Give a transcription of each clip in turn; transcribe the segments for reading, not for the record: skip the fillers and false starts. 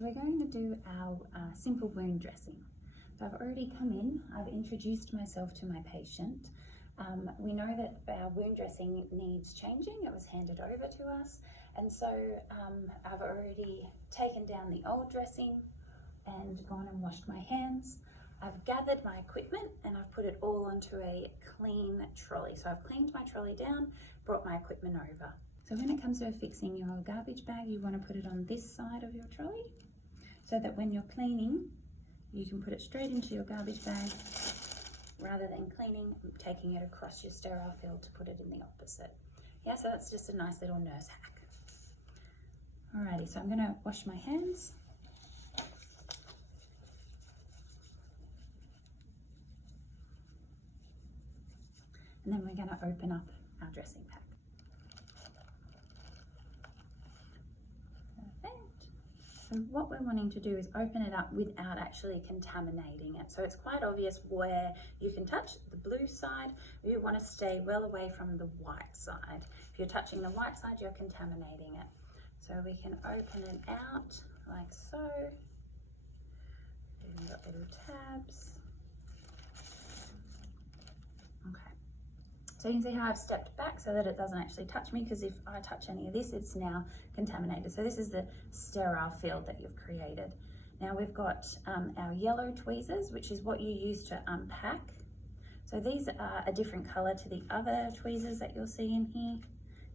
We're going to do our simple wound dressing. So I've already come in, I've introduced myself to my patient. We know that our wound dressing needs changing. It was handed over to us, and so I've already taken down the old dressing and gone and washed my hands. I've gathered my equipment and I've put it all onto a clean trolley. So I've cleaned my trolley down, brought my equipment over. So when it comes to fixing your garbage bag, you want to put it on this side of your trolley so that when you're cleaning, you can put it straight into your garbage bag rather than taking it across your sterile field to put it in the opposite. Yeah, so that's just a nice little nurse hack. Alrighty, so I'm gonna wash my hands. And then we're gonna open up our dressing pack. So what we're wanting to do is open it up without actually contaminating it. So it's quite obvious where you can touch the blue side. You want to stay well away from the white side. If you're touching the white side, you're contaminating it. So we can open it out like so. We've got little tabs. Okay. So you can see how I've stepped back so that it doesn't actually touch me, because if I touch any of this, it's now contaminated. So this is the sterile field that you've created. Now we've got our yellow tweezers, which is what you use to unpack. So these are a different color to the other tweezers that you'll see in here.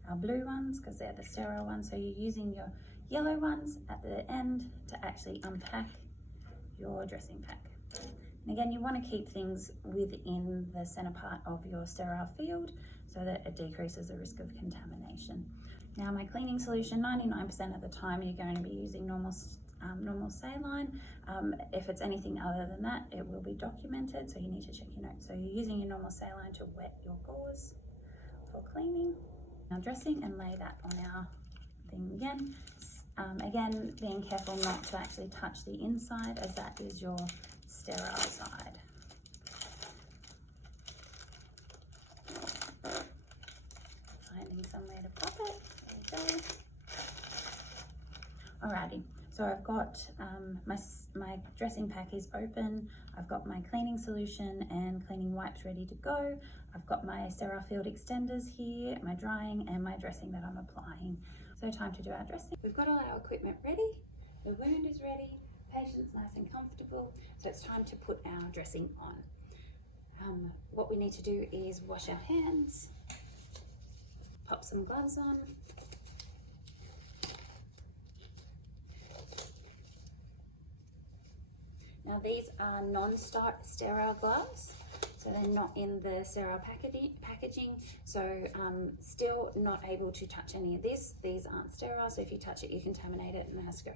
Our blue ones, because they're the sterile ones. So you're using your yellow ones at the end to actually unpack your dressing pack. And again, you want to keep things within the center part of your sterile field so that it decreases the risk of contamination. Now my cleaning solution, 99% of the time you're going to be using normal saline. If it's anything other than that, it will be documented, so you need to check your notes. So you're using your normal saline to wet your gauze for cleaning. Now dressing, and lay that on our thing again. Again, being careful not to actually touch the inside, as that is your sterile side. Finding somewhere to pop it. There we go. Alrighty, so I've got my dressing pack is open. I've got my cleaning solution and cleaning wipes ready to go. I've got my sterile field extenders here, my drying, and my dressing that I'm applying. So time to do our dressing. We've got all our equipment ready. The wound is ready. Patient's nice and comfortable, so it's time to put our dressing on. What we need to do is wash our hands, pop some gloves on, now these are non-sterile gloves, so they're not in the sterile packaging, so still not able to touch any of this. These aren't sterile, so if you touch it, you contaminate it and it has to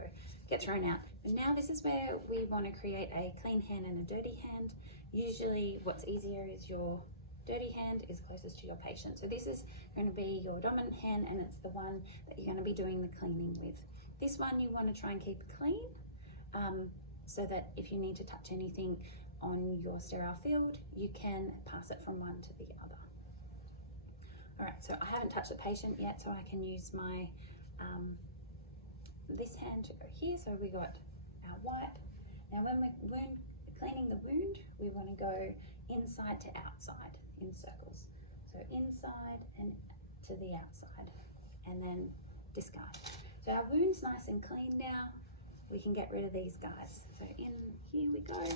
get thrown out. But now this is where we want to create a clean hand and a dirty hand. Usually what's easier is your dirty hand is closest to your patient. So this is going to be your dominant hand, and it's the one that you're going to be doing the cleaning with. This one you want to try and keep clean, so that if you need to touch anything on your sterile field, you can pass it from one to the other. All right, so I haven't touched the patient yet, so I can use my this hand to go here. So we got our wipe. Now when we're cleaning the wound, we want to go inside to outside in circles. So inside and to the outside, and then discard. So our wound's nice and clean now. We can get rid of these guys. So in here we go.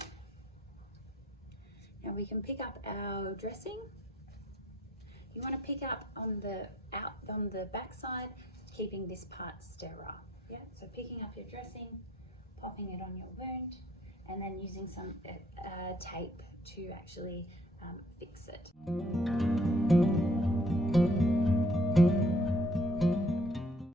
Now we can pick up our dressing. You want to pick up on the back side, keeping this part sterile. Yeah, so picking up your dressing, popping it on your wound, and then using some tape to actually fix it.